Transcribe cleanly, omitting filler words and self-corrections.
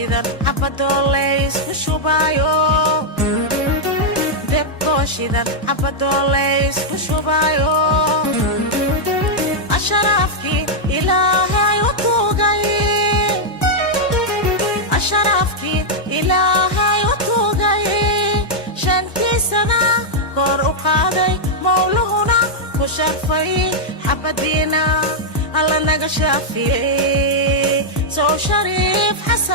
shidan xabadoo laysku shubaayo debkoo shidan xabadoo laysku shubaayo asharaafkii ilaahay u tuugay asharaafkii ilaahay u tuugay shantiisana kor u qaaday mawluhuna ku sharfay xabadiina alla naga shaafiyey soo shariif xasan